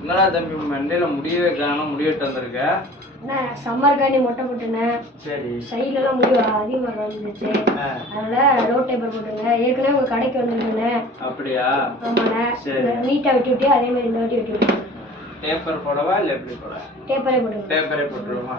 என்னடா தம்பி மண்டையில முடியவே காணும், முடிவிட்டு வந்திருக்க? சம்மருக்காண்டி மொட்டை போட்டுனேன். சரி. சைட்லலாம் முடி அதிகமாக வந்துச்சு. அதனால லோ டேப்பர் போட்டுருங்க. ஏற்கனவே உங்க கடைக்கு வந்துருக்கேன். அப்படியா? ஆமாண்ணே. சரி. நீட்டாக வெட்டி விட்டு அதே மாதிரி இந்த வாட்டி வெட்டி விட்டுருங்க. டேப்பர் போடவா இல்லை எப்படி போட? டேப்பரே போட்டுருங்க. டேப்பரே போட்டுருவோமா?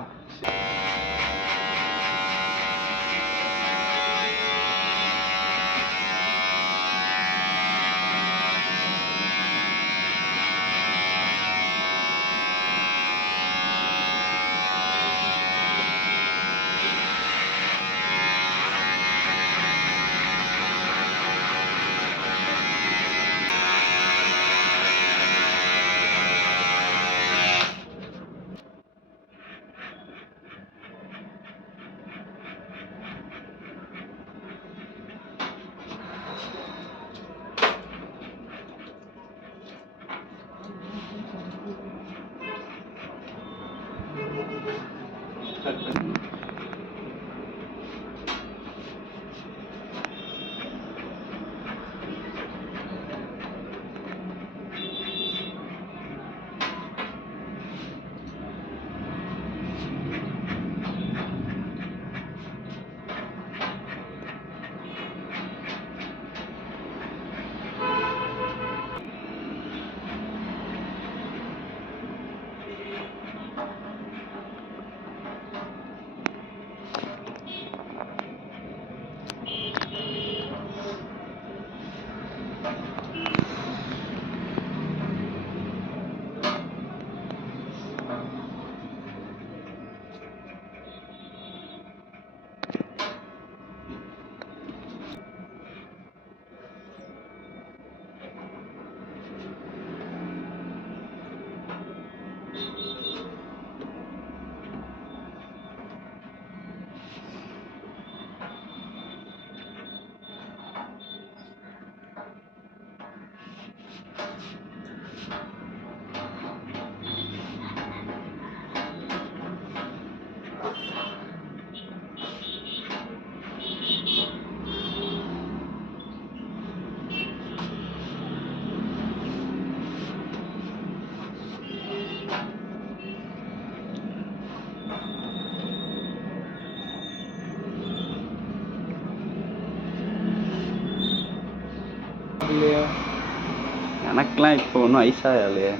எனக்குலாம் இப்போ ஒன்றும் ஐஸாக இல்லையே.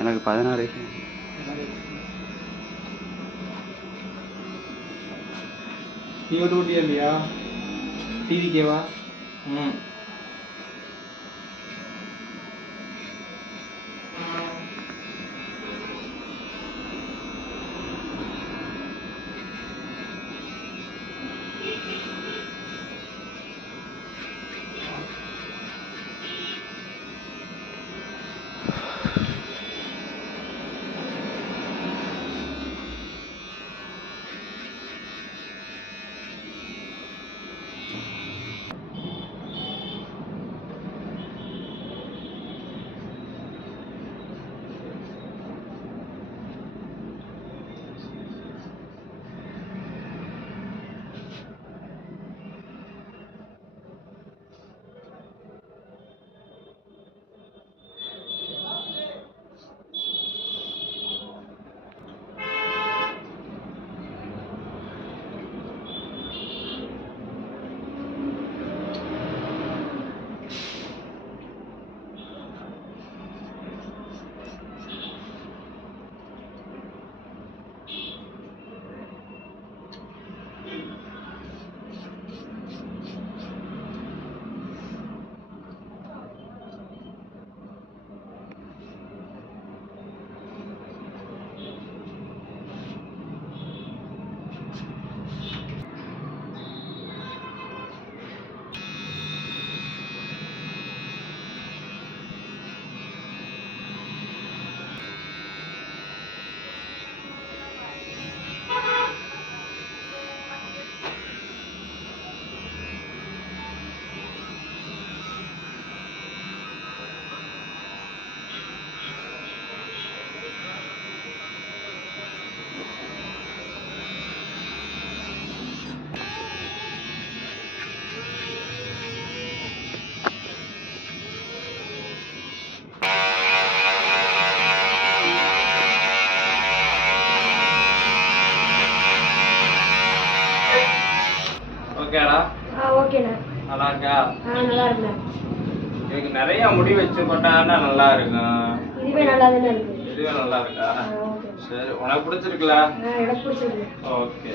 எனக்கு 16 வயசு. நீ ஒரு ஊட்டியா இல்லையா? டிவிக்கேவா? ம். ஓகேடா ஓகேண்ணே. நல்லா இருக்கா? நல்லா இருக்குண்ணே. இதுக்கு நிறைய முடி வச்சு போட்டாங்கன்னா நல்லா இருக்கும். இதுவே நல்லா தானே இருக்கு. இதுவே நல்லா இருக்கா? ஓகே. சரி, உனக்கு பிடிச்சிருக்குல? எனக்கு பிடிச்சிருக்கு. ஓகே.